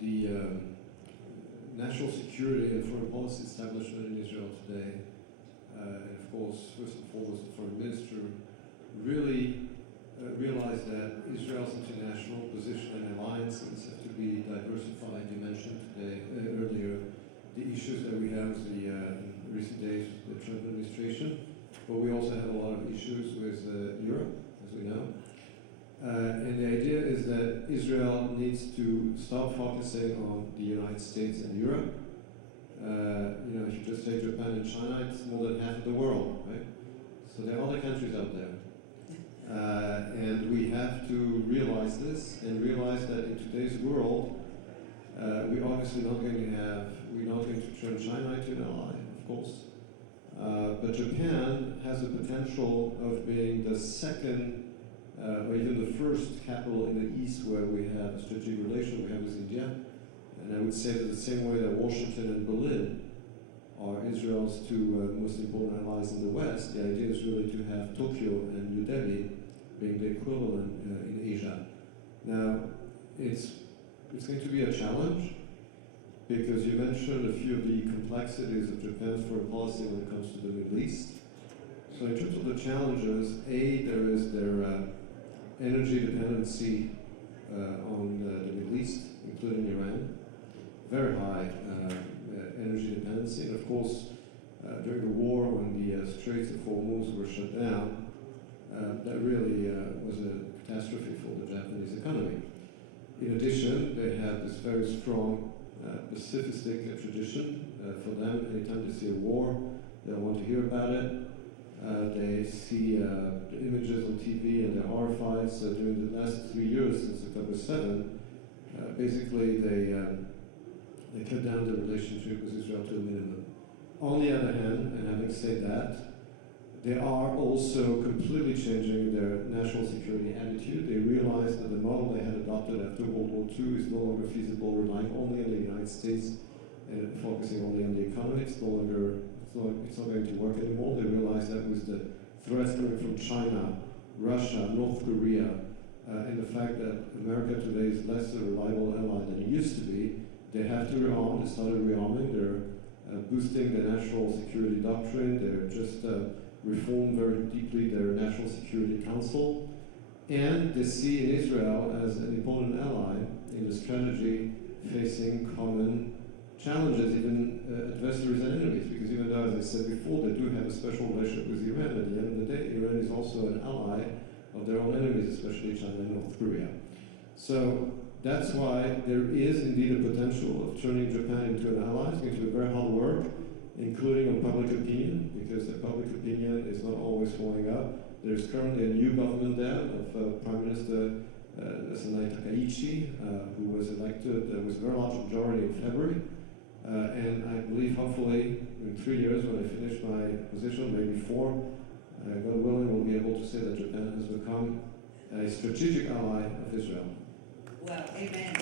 the national security and foreign policy establishment in Israel today, and of course, first and foremost, the foreign minister, really realize that Israel's international position and alliances have to be diversified. You mentioned today, earlier, the issues that we have in recent days with the Trump administration, but we also have a lot of issues with Europe, as we know. And the idea is that Israel needs to stop focusing on the United States and Europe. If you just take Japan and China, it's more than half of the world, right? So there are other countries out there. And we have to realize this and realize that in today's world, we're obviously we're not going to turn China into an ally, of course. But Japan has the potential of being the second or even the first capital in the East where we have a strategic relation we have with India. And I would say that the same way that Washington and Berlin are Israel's two most important allies in the West, the idea is really to have Tokyo and New Delhi being the equivalent in Asia. Now, it's going to be a challenge because you mentioned a few of the complexities of Japan's foreign policy when it comes to the Middle East. So in terms of the challenges, there is their energy dependency on the Middle East, including Iran, very high energy dependency. And of course, during the war, when the Straits of Hormuz were shut down, that really was a catastrophe for the Japanese economy. In addition, they have this very strong pacifistic tradition. For them, anytime they see a war, they want to hear about it. They see the images on TV and they're horrified. So during the last 3 years, since October 7, basically they cut down the relationship with Israel to a minimum. On the other hand, and having said that, they are also completely changing their national security attitude. They realize that the model they had adopted after World War II is no longer feasible, relying only on the United States and focusing only on the economy. It's not going to work anymore. They realize that with the threats coming from China, Russia, North Korea, and the fact that America today is less a reliable ally than it used to be, they have to rearm. They started rearming. They're boosting the national security doctrine. They're just reformed very deeply their National Security Council. And they see in Israel as an important ally in the strategy facing common challenges, even adversaries and enemies. Because even though, as I said before, they do have a special relationship with Iran, at the end of the day, Iran is also an ally of their own enemies, especially China and North Korea. So that's why there is indeed a potential of turning Japan into an ally. It's going to be very hard work, including on public opinion, because the public opinion is not always following up. There's currently a new government there of Prime Minister Sanai Takaichi, who was elected with a very large majority in February. And I believe hopefully in 3 years when I finish my position, maybe 4, God willing, we'll be able to say that Japan has become a strategic ally of Israel. Well, amen.